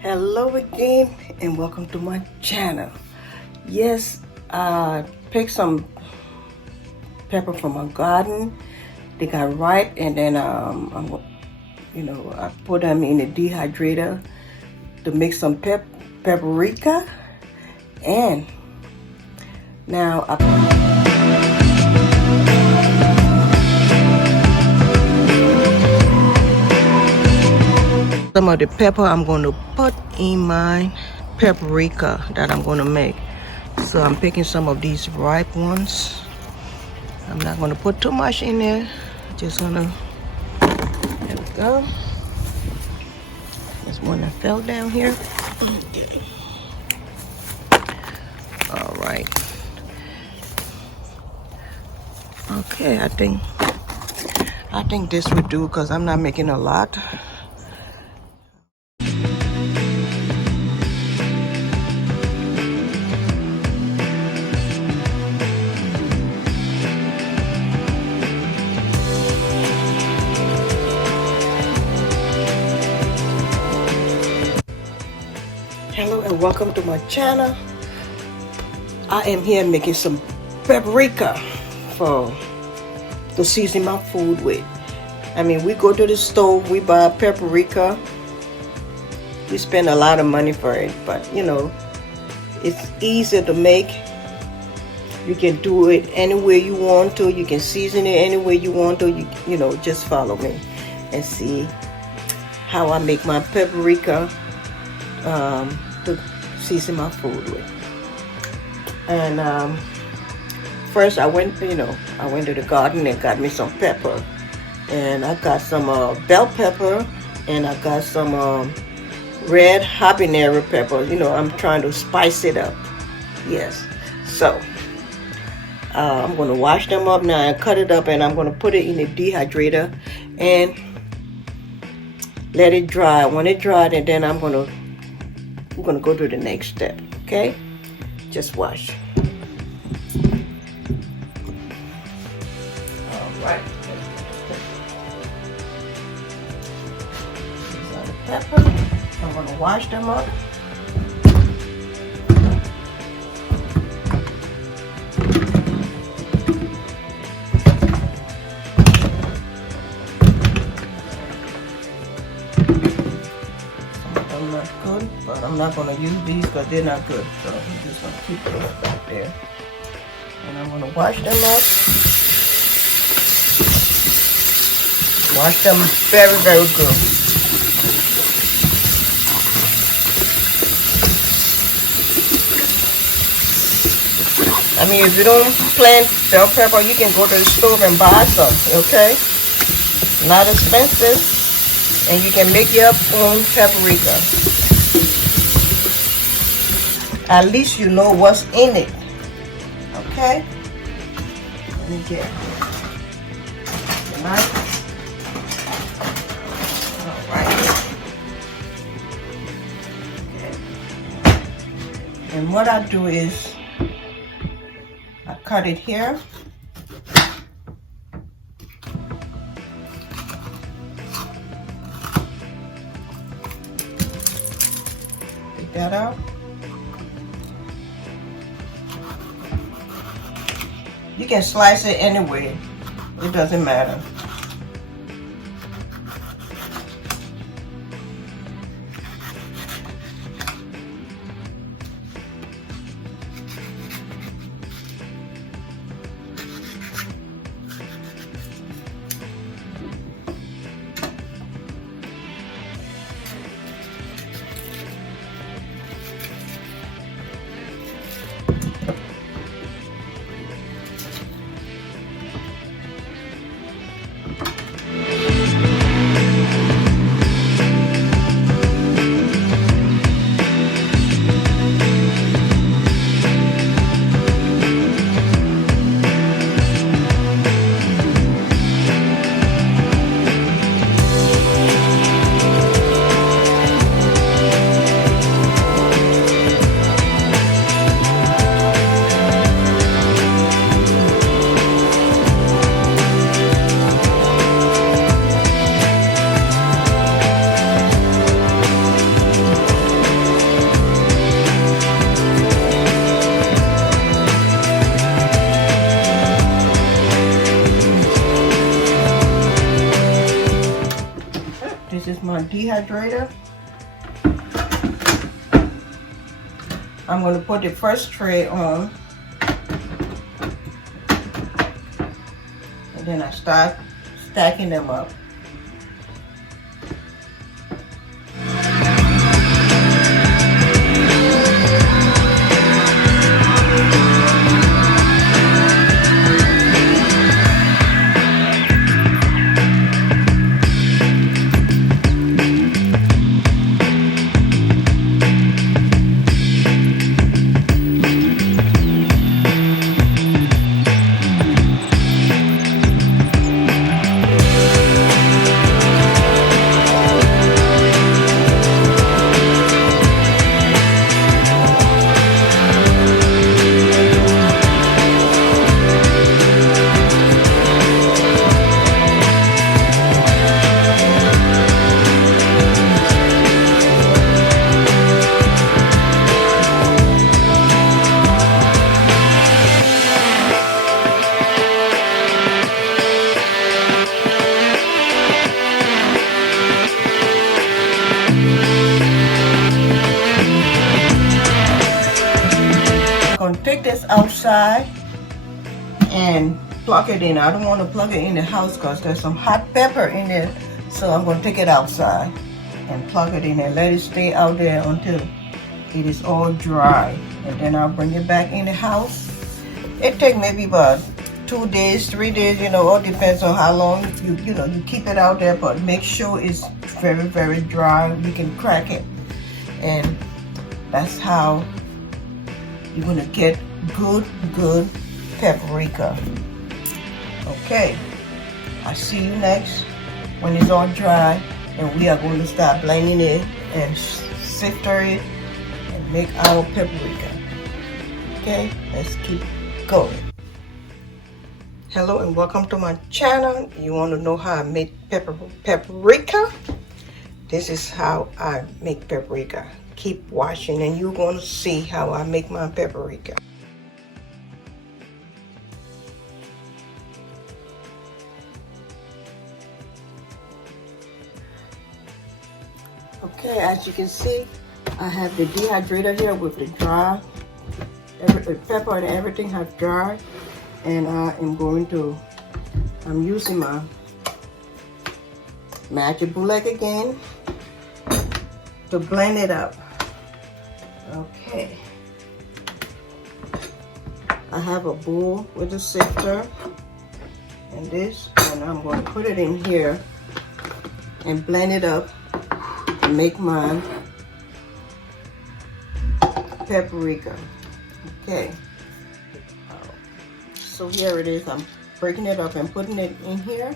Hello again and welcome to my channel. Yes, I picked some pepper from my garden. They got ripe, and then I put them in the dehydrator to make some paprika. And now some of the pepper I'm going to put in my paprika that I'm going to make. So I'm picking some of these ripe ones. I'm not going to put too much in there. Just gonna, there we go. There's one that fell down here. All right. Okay, I think this would do because I'm not making a lot. Hello and welcome to my channel. I am here making some paprika to season my food with. I mean, we go to the stove, we buy paprika. We spend a lot of money for it, but you know, it's easy to make. You can do it any way you want to. You can season it any way you want to. You know, just follow me and see how I make my paprika to season my food with. And first I went to the garden and got me some pepper, and I got some bell pepper, and I got some red habanero pepper. You know, I'm trying to spice it up. Yes. So I'm going to wash them up now and cut it up, and I'm going to put it in the dehydrator and let it dry. When it dried, and then we're going to go to the next step. Okay, just wash. All right. These are the pepper. I'm going to wash them up. Good, but I'm not going to use these because they're not good, so I'm just going to keep those back there. And I'm going to wash them up. Wash them very, very good. I mean, if you don't plant bell pepper, you can go to the store and buy some, okay? Not expensive, and you can make your own paprika. At least you know what's in it. Okay? Let me get the knife. Alright. Okay. And what I do is I cut it here. Take that out. You can slice it anyway. It doesn't matter. dehydrator. I'm going to put the first tray on, and then I start stacking them up. Take this outside and plug it in. I don't want to plug it in the house because there's some hot pepper in it, so I'm going to take it outside and plug it in and let it stay out there until it is all dry, and then I'll bring it back in the house. It takes maybe about 2 days, 3 days, all depends on how long you keep it out there, but make sure it's very, very dry. You can crack it, and that's how you're gonna get good paprika. Okay, I'll see you next when it's all dry, and we are going to start blending it and sifter it and make our paprika. Okay, let's keep going. Hello and welcome to my channel. You want to know how I make paprika? This is how I make paprika. Keep watching and you're going to see how I make my paprika. Okay, as you can see, I have the dehydrator here with the dry, the pepper and everything have dried, and I'm using my magic bullet again to blend it up. Okay, I have a bowl with a sifter and this, and I'm going to put it in here and blend it up and make my paprika. Okay, so here it is. I'm breaking it up and putting it in here.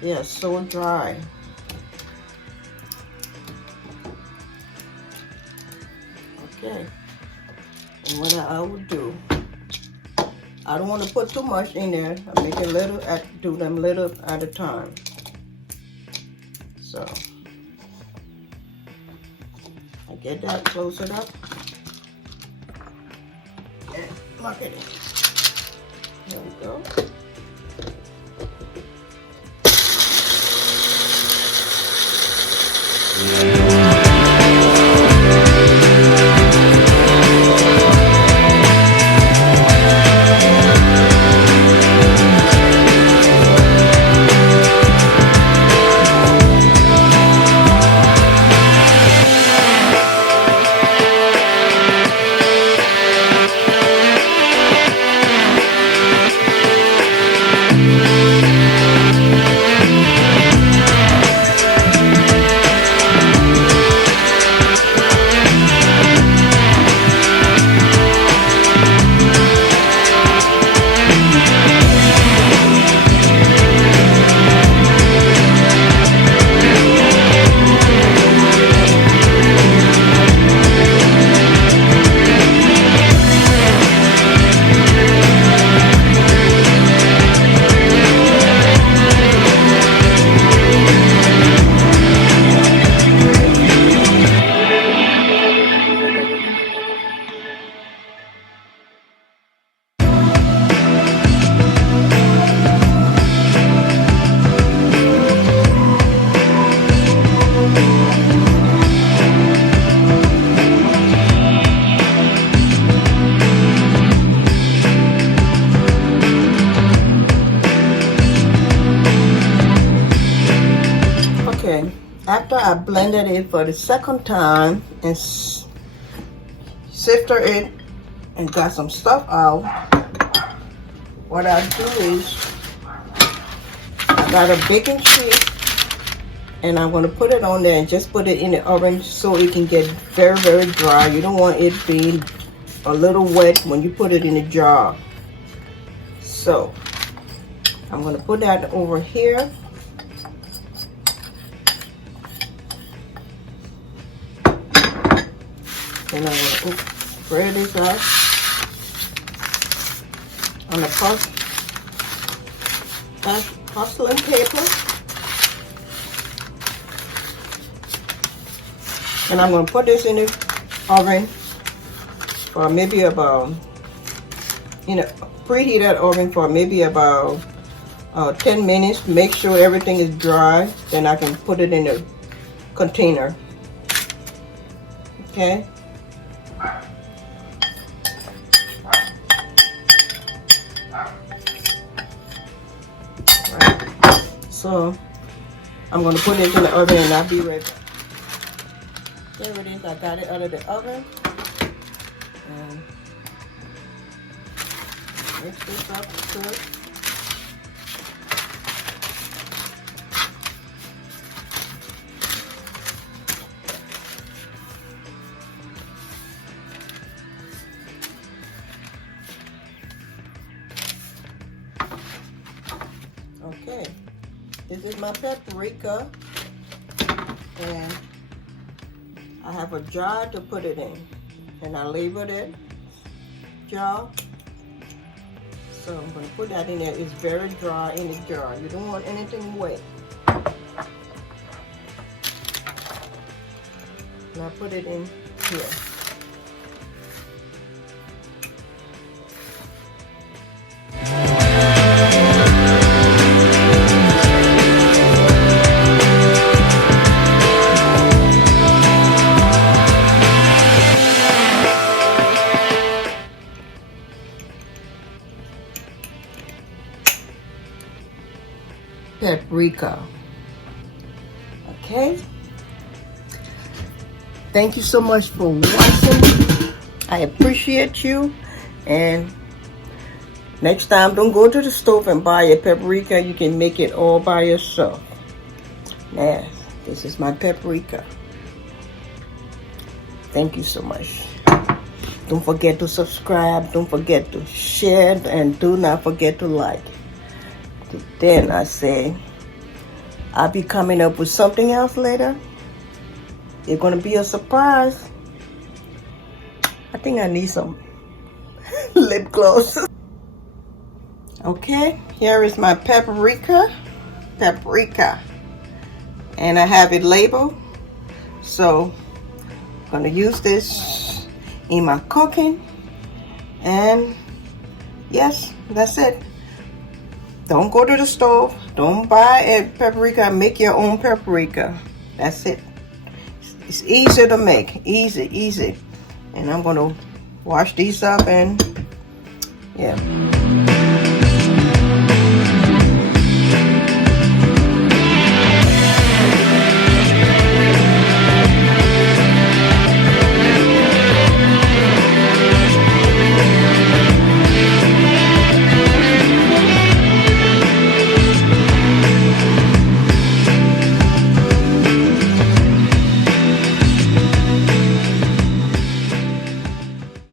They are so dry. Okay, and what I would do, I don't want to put too much in there. I make it little, do them little at a time. So I get that, close it up, and plug it in. There we go. I blended it for the second time and sifted it and got some stuff out, what I do is I got a baking sheet and I'm going to put it on there and just put it in the oven so it can get very, very dry. You don't want it being a little wet when you put it in a jar. So I'm going to put that over here. And I'm going to spread this out on the porcelain paper. And I'm going to put this in the oven for maybe about, preheat that oven for maybe about 10 minutes. Make sure everything is dry. Then I can put it in a container. Okay. So I'm going to put it in the oven and I'll be ready. There it is. I got it out of the oven. And mix this up good. Okay. This is my paprika, and I have a jar to put it in, and I labeled it jar. So I'm going to put that in there. It's very dry in the jar. You don't want anything wet. And I put it in here. Paprika. Okay. Thank you so much for watching. I appreciate you. And next time, don't go to the stove and buy a paprika. You can make it all by yourself. Yes, this is my paprika. Thank you so much. Don't forget to subscribe. Don't forget to share. And do not forget to like. Then I say, I'll be coming up with something else later. It's going to be a surprise. I think I need some lip gloss. Okay, here is my paprika. And I have it labeled. So I'm going to use this in my cooking. And yes, that's it. Don't go to the stove. Don't buy a paprika. Make your own paprika. That's it. It's easy to make. Easy. And I'm going to wash these up and yeah.